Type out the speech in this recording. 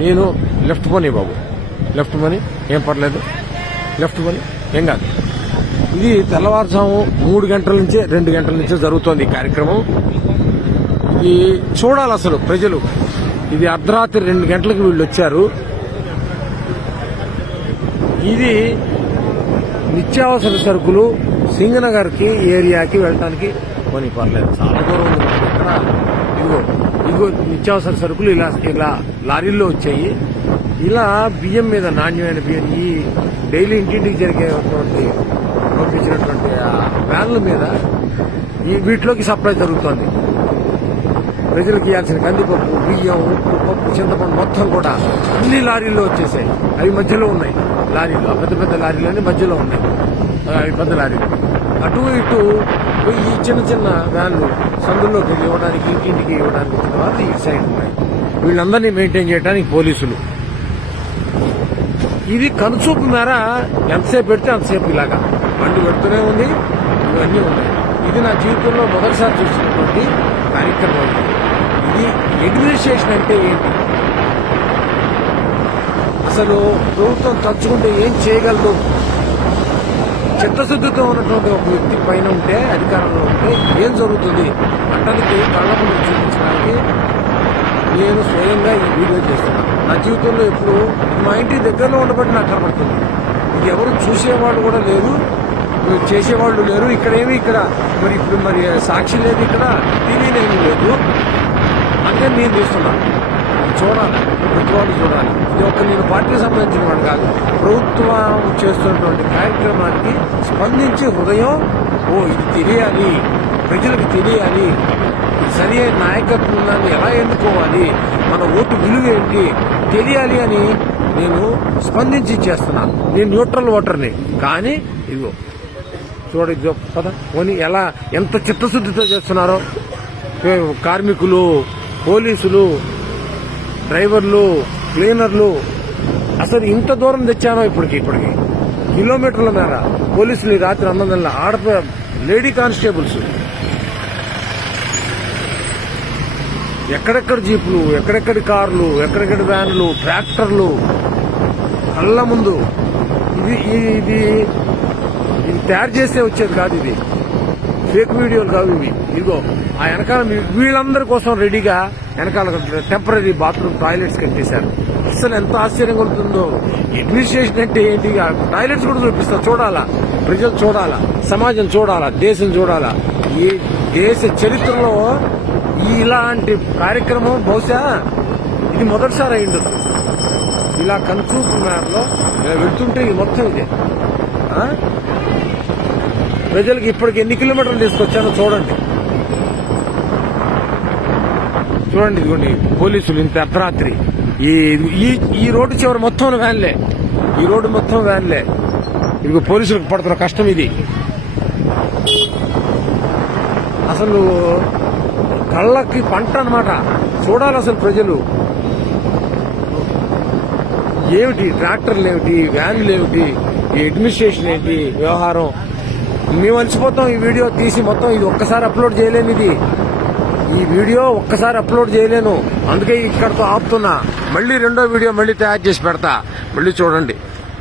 నేను లెఫ్ట్ పోనీ బాబు, లెఫ్ట్ పోనీ, ఏం పర్లేదు, లెఫ్ట్ పోనీ, ఏం కాదు. ఇది తెల్లవారుజాము 3 గంటల నుంచే 2 గంటల నుంచే జరుగుతోంది ఈ కార్యక్రమం. ఇది చూడాలి అసలు ప్రజలు. ఇది అర్ధరాత్రి 2 గంటలకు వీళ్ళు వచ్చారు. ఇది నిత్యావసర సరుకులు సింగనగర్కి ఏరియాకి వెళ్ళడానికి కొని పర్లేదు, చాలా దూరం ఉంది. ఇక్కడ ఇదిగో నిత్యావసర సరుకులు ఇలా లారీల్లో వచ్చాయి. ఇలా బియ్యం మీద, నాణ్యమైన బియ్యం, ఈ డైలీ ఇంటింటికి జరిగేటువంటి పంపించినటువంటి వ్యాన్ల మీద వీటిలోకి సప్లై జరుగుతోంది. ప్రజలకు ఇవ్వాల్సిన కందిపప్పు, బియ్యం, ఉప్పు, పప్పు, చింతపండు మొత్తం కూడా అన్ని లారీల్లో వచ్చేసాయి. అవి మధ్యలో ఉన్నాయి లారీలు, పెద్ద పెద్ద లారీలు మధ్యలో ఉన్నాయి. అవి పెద్ద లారీలు. అటు ఇటు ఈ చిన్న చిన్న వ్యాన్లు సందుల్లోకి వెళ్ళి ఇవ్వడానికి, ఇంటింటికి ఇవ్వడానికి వచ్చిన వాళ్ళు ఈ సైడ్ ఉన్నాయి. వీళ్ళందరినీ మెయింటైన్ చేయడానికి పోలీసులు. ఇది కనుచూపు మేర ఎంతసేపు పెడితే అంతసేపు ఇలాగా బండి పెడుతూనే ఉంది. ఇవన్నీ ఉన్నాయి. ఇది నా జీవితంలో మొదటిసారి చూసినటువంటి కార్యక్రమం. ఇది అడ్మినిస్ట్రేషన్ అంటే ఏంటి, అసలు ప్రభుత్వం తలుచుకుంటే ఏం చేయగలదు? చిత్తశుద్ధితో ఉన్నటువంటి ఒక వ్యక్తి పైన ఉంటే, అధికారంలో ఉంటే ఏం జరుగుతుంది అంటానికి కళ్ళ ముందు చూపించడానికి నేను స్వయంగా ఈ వీడియో చేస్తున్నాను. నా జీవితంలో ఎప్పుడు మా ఇంటి దగ్గరలో ఉండబట్టి నాకు కనబడుతుంది. ఇది ఎవరు చూసేవాళ్ళు కూడా లేరు, చేసేవాళ్ళు లేరు. ఇక్కడ మరి సాక్షి లేదు, ఇక్కడ టీవీ లేదు. అంటే నేను చూస్తున్నాను. చూడాలి, ప్రభుత్వాలు చూడాలి. ఇది నేను పార్టీకి సంబంధించిన వాడు కాదు. ప్రభుత్వం చేస్తున్నటువంటి కార్యక్రమానికి స్పందించి హృదయం, ఇది తెలియాలి, ప్రజలకు తెలియాలి, సరి అయిన నాయకత్వాన్ని ఎలా ఎన్నుకోవాలి, మన ఓటు విలువ ఏంటి తెలియాలి అని నేను స్పందించి చేస్తున్నాను. నేను న్యూట్రల్ ఓటర్ని. కానీ ఇదిగో చూడ పద పోనీ ఎంత చిత్తశుద్ధితో చేస్తున్నారో కార్మికులు, పోలీసులు, డ్రైవర్లు, క్లీనర్లు. అసలు ఇంత దూరం తెచ్చానో ఇప్పటికి కిలోమీటర్ల మేర పోలీసులు ఈ రాత్రి 9 గంటల లేడీ కానిస్టేబుల్స్, ఎక్కడెక్కడ జీపులు, ఎక్కడెక్కడి కార్లు, ఎక్కడెక్కడి వ్యాన్లు, ట్రాక్టర్లు కళ్ళ ముందు. ఇది తయారు చేస్తే వచ్చేది కాదు. ఇది ఫేక్ వీడియోలు కావు ఇవి. ఇదిగో ఆ వెనకాల వీళ్ళందరి కోసం రెడీగా వెనకాల టెంపరీ బాత్రూమ్ టాయిలెట్స్ కట్టేశారు. అసలు ఎంత ఆశ్చర్యం కలుగుతుందో. అడ్మినిస్ట్రేషన్ అంటే ఏంటి? టాయిలెట్స్ కూడా చూపిస్తా. చూడాలా, ప్రజలు చూడాలా, సమాజం చూడాలా, దేశం చూడాలా. ఈ దేశ చరిత్రలో ఇలాంటి కార్యక్రమం బహుశా ఇది మొదటిసారి అయిండదు. ఇలా కనుచూపు మేరలో ఇలా వెళ్తుంటే ఇది మొత్తం ఇదే. ప్రజలకు ఇప్పటికి ఎన్ని కిలోమీటర్లు తీసుకొచ్చానో చూడండి. ఇదిగోండి పోలీసులు ఇంత అర్ధరాత్రి ఈ రోడ్డు చివరి మొత్తం వ్యాన్లే, ఈ రోడ్డు మొత్తం వ్యాన్లే. ఇదిగో పోలీసులకు పడుతున్న కష్టం ఇది. అసలు కళ్ళకి పంట అన్నమాట. చూడాలి అసలు ప్రజలు. ఏమిటి ట్రాక్టర్లు, ఏమిటి వ్యాన్లు, ఏమిటి ఈ అడ్మినిస్ట్రేషన్ ఏంటి వ్యవహారం. మేము అలసిపోతాం ఈ వీడియో తీసి మొత్తం. ఇది ఒక్కసారి అప్లోడ్ చేయలేను. ఈ వీడియో ఒక్కసారి అప్లోడ్ చేయలేను. అందుకే ఇక్కడతో ఆపుతున్నా. మళ్ళీ రెండో వీడియో మళ్ళీ తయారు చేసి పెడతా. మళ్ళీ చూడండి.